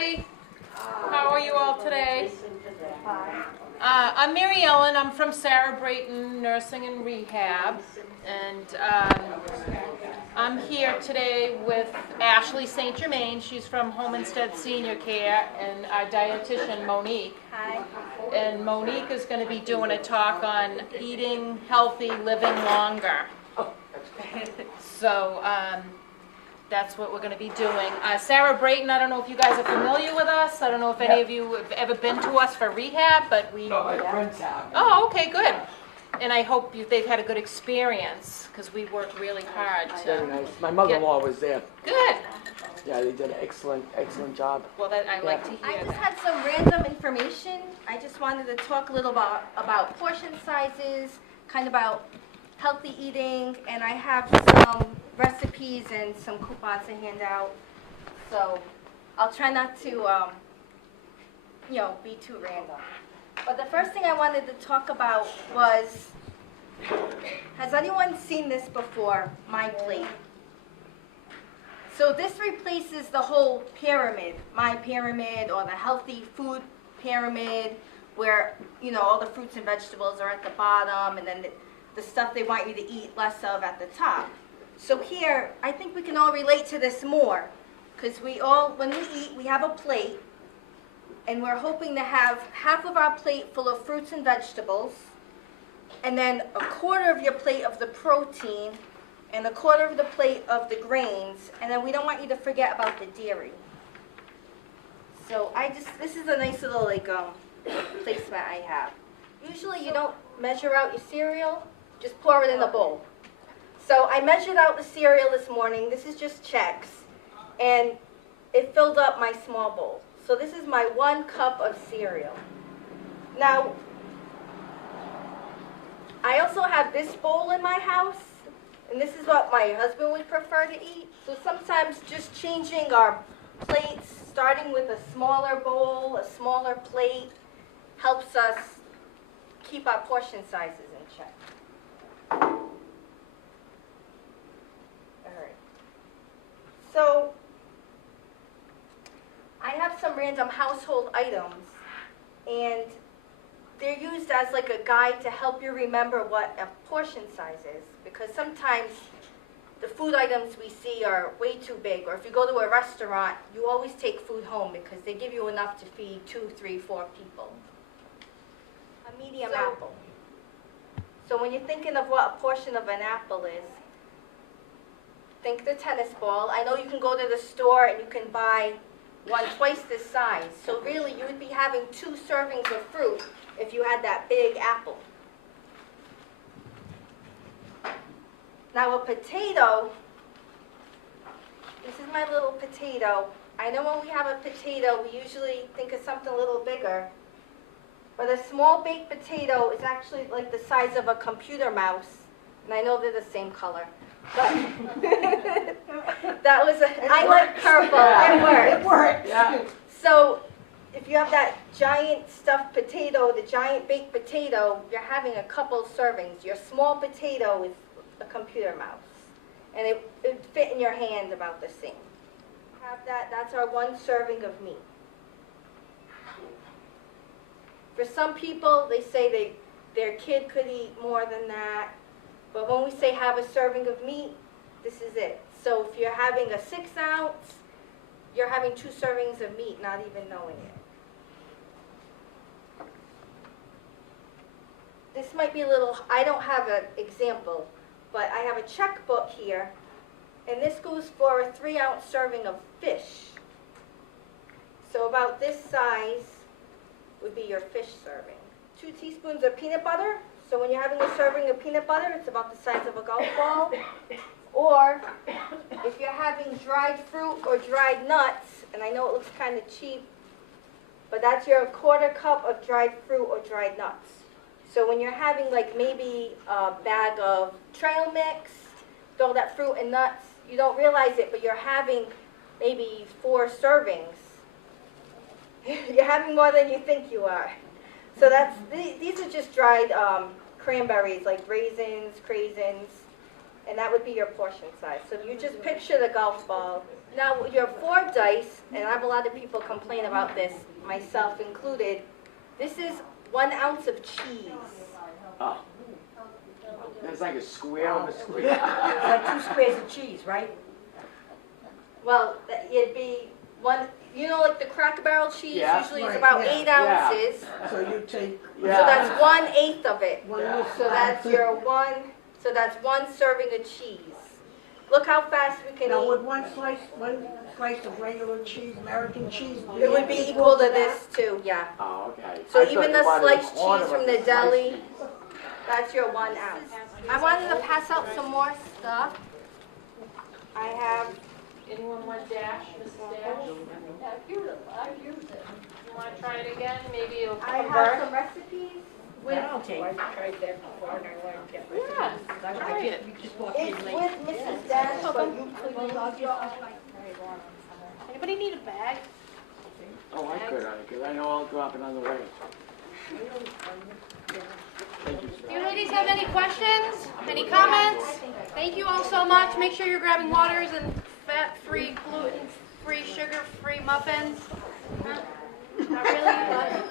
everybody. How are you all today? I'm Mary Ellen. I'm from Sarah Brayton Nursing and Rehab, and I'm here today with Ashley St. Germain. She's from Home Instead Senior Care, and our dietitian Monique. Hi. And Monique is going to be doing a talk on eating healthy, living longer. So that's what we're going to be doing. Sarah Brayton, I don't know if you guys are familiar with us. I don't know if any of you have ever been to us for rehab, but we... No, my friends have. Oh, okay, good. And I hope they've had a good experience, because we worked really hard Very to... nice. My mother-in-law was there. Good. Yeah, they did an excellent job. Well, I like to I hear just that. had some random information. I just wanted to talk a little about portion sizes, kind of about healthy eating, and I have some recipes and some coupons to hand out. So I'll try not to, be too random. But the first thing I wanted to talk about was, has anyone seen this before, My Plate? So this replaces the whole pyramid, My Pyramid, or the healthy food pyramid, where, all the fruits and vegetables are at the bottom, and then the stuff they want you to eat less of at the top. So here, I think we can all relate to this more, because when we eat, we have a plate, and we're hoping to have half of our plate full of fruits and vegetables, and then a quarter of your plate of the protein, and a quarter of the plate of the grains, and then we don't want you to forget about the dairy. So this is a nice little placement I have. Usually you don't measure out your cereal, just pour it in a bowl. So I measured out the cereal this morning. This is just Chex, and it filled up my small bowl. So this is my 1 cup of cereal. Now, I also have this bowl in my house, and this is what my husband would prefer to eat. So sometimes just changing our plates, starting with a smaller bowl, a smaller plate, helps us keep our portion sizes in check. All right. So I have some random household items, and they're used as like a guide to help you remember what a portion size is, because sometimes the food items we see are way too big, or if you go to a restaurant, you always take food home because they give you enough to feed 2, 3, 4 people. A medium apple. So when you're thinking of what a portion of an apple is, think the tennis ball. I know you can go to the store and you can buy one twice this size. So really you would be having 2 servings of fruit if you had that big apple. Now a potato, this is my little potato. I know when we have a potato, we usually think of something a little bigger. But a small baked potato is actually like the size of a computer mouse. And I know they're the same color. But that was I like purple. It works. Yeah. So if you have that giant stuffed potato, the giant baked potato, you're having a couple servings. Your small potato is a computer mouse. And it would fit in your hand about the same. Have that's our 1 serving of meat. For some people, they say their kid could eat more than that. But when we say have a serving of meat, this is it. So if you're having a 6 ounce, you're having 2 servings of meat, not even knowing it. This might be a little, I don't have an example, but I have a checkbook here, and this goes for a 3 ounce serving of fish. So about this size would be your fish serving. 2 teaspoons of peanut butter. So when you're having a serving of peanut butter, it's about the size of a golf ball. Or if you're having dried fruit or dried nuts, and I know it looks kind of cheap, but that's your 1/4 cup of dried fruit or dried nuts. So when you're having like maybe a bag of trail mix, with all that fruit and nuts, you don't realize it, but you're having maybe 4 servings. You're having more than you think you are. So these are just dried cranberries, like raisins, craisins, and that would be your portion size. So you just picture the golf ball Now, your 4 dice, and I have a lot of people complain about this, myself included, this is 1 ounce of cheese. Oh. That's like a square of a square. It's like 2 squares of cheese, right? Well, it'd be 1, you know, like the Cracker Barrel cheese Yeah. usually is Right, about yeah. 8 Yeah. ounces. So you take So Yeah. that's 1/8 of it. one Yeah. little So that's slice. your so that's 1 serving of cheese. Look how fast we can Now, eat. would one slice of regular cheese, American cheese, It would be equal to this too, yeah. Oh, okay. So I thought even you the wanted a sliced corner cheese of from the sliced deli, cheese. that's your 1 ounce. I wanted to pass out some more stuff. I have, Anyone want Dash, Mrs. Dash? You wanna try it again? Maybe it'll I have convert? some recipes with, I'll take. Yeah, try it. it's with Mrs. Dash, but you could use your own. Anybody need a bag? Oh, I could, because I know I'll drop it on the way. Thank you, sir. Do you ladies have any questions? Any comments? Thank you all so much. Make sure you're grabbing waters and fat-free, gluten-free, sugar-free muffins. Not really, but